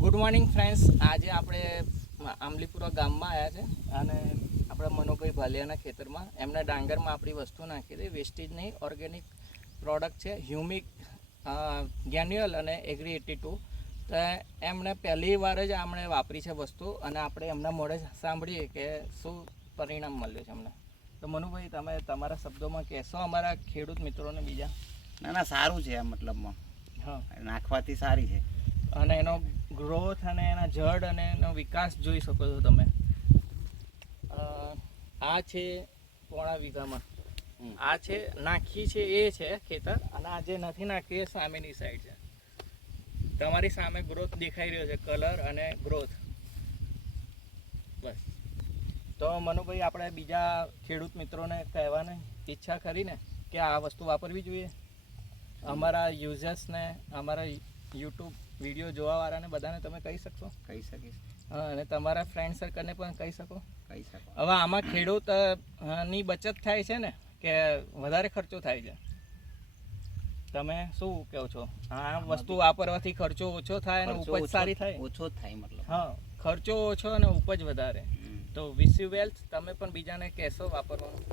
Good morning friends, આજે આપણે આંબલીપુરા ગામમાં આવ્યા છે અને આપણા મનોભાઈ ભાલિયાના ખેતરમાં એમના ડાંગરમાં આપણી વસ્તુ નાખી હતી. વેસ્ટેજ નહીં, ઓર્ગેનિક પ્રોડક્ટ છે હ્યુમિક ગેન્યુઅલ અને એગ્રી 82. તો એમણે પહેલી વાર જ આપણે વાપરી છે વસ્તુ અને આપણે એમના મોઢે સાંભળીએ કે શું પરિણામ મળ્યું છે અમને. તો મનુભાઈ, તમે તમારા શબ્દોમાં કહેશો અમારા ખેડૂત મિત્રોને બીજા? ના સારું છે, મતલબમાં હા, નાખવાથી સારી છે. અને એનો ગ્રોથ અને એના જડ અને એનો વિકાસ જોઈ શકો છો તમે. આ છે પોણા વીઘામાં, આ છે નાખી છે એ છે ખેતર, અને આ જે નથી નાખ્યું એ સામેની સાઈડ છે. તમારી સામે ગ્રોથ દેખાઈ રહ્યો છે, કલર અને ગ્રોથ. બસ. તો મનુભાઈ, આપણે બીજા ખેડૂત મિત્રોને કહેવાની ઈચ્છા કરીને કે આ વસ્તુ વાપરવી જોઈએ. અમારા યુઝર્સને, અમારા યુટ્યુબ વિડીયો જોવાવાળાને બધાને તમે કહી શકશો? કહી શકીશ. હા, અને તમારા ફ્રેન્ડ સર્કલને પણ કહી શકો. કહી શકો. હવે આમાં ખેડૂત ની બચત થાય છે ને કે વધારે ખર્ચો થાય છે? તમે શું કહો છો? આ વસ્તુ વાપરવાથી ખર્ચો ઓછો થાય અને ઉપજ સારી થાય? ઓછો જ થાય, મતલબ. હા, ખર્ચો ઓછો અને ઉપજ વધારે. તો વિશ યુ વેલ્થ. તમે પણ બીજાને કહેશો વાપરવાનું.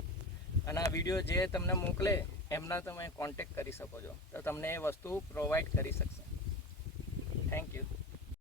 અને આ વિડીયો જે તમને મોકલે એમના તમે કોન્ટેક્ટ કરી શકો છો, તો તમને એ વસ્તુ પ્રોવાઈડ કરી શકશે. Thank you.